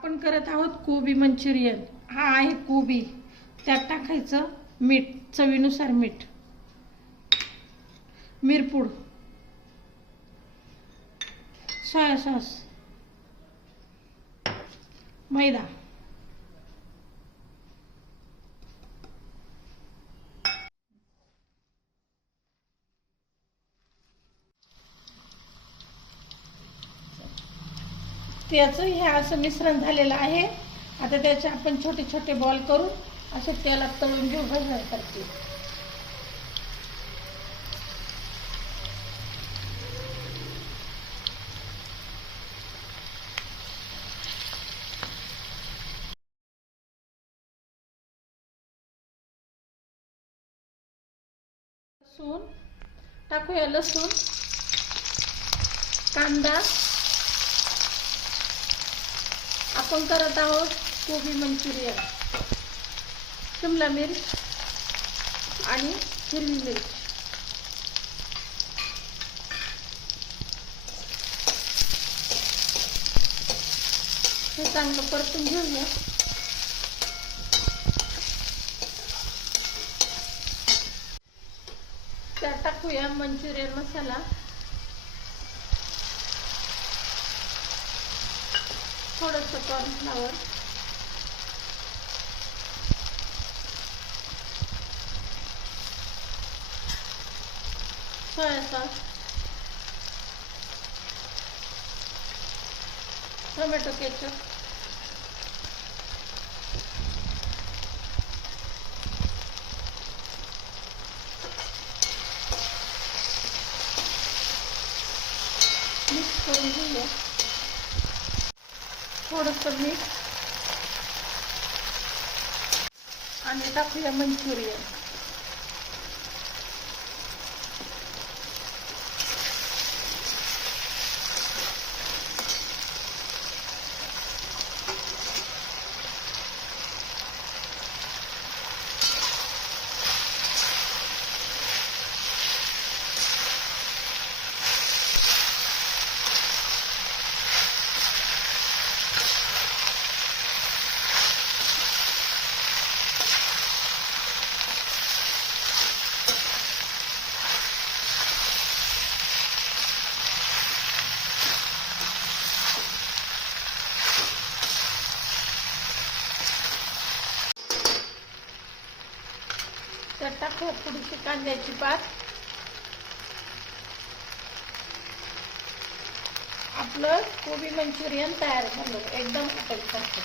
आपण करत आहोत कोबी मंचुरियन. हा आहे कोबी. त्यात टाकायचं मीठ चवीनुसार मीठ. मिरपूड. Soya sauce. मैदा. त्याचं हे असं मिश्रण झालेलं आहे. आता त्याचे आपण छोटे छोटे बॉल करून असे तेलात तळून घेऊ. भजण्यासारखे लसूण. टाकूया लसूण. कांदा. आपण करत आहोत कोबी मंचुरियन. शिमला मिर्च आणि हिरवी मिर्च. हे चांगलं परतून घेऊया. त्यात टाकूया मंचुरियन मसाला. थोडंसं cornflour soya sauce tomato ketchup mix करून घेऊया. थोडंसं मीठ. आणि टाकूया मंचुरियन. तर टाकूया थोडीशी कांद्याची पात. आपलं कोबी मंचुरियन तयार झालं. एकदम हॉटेल करतो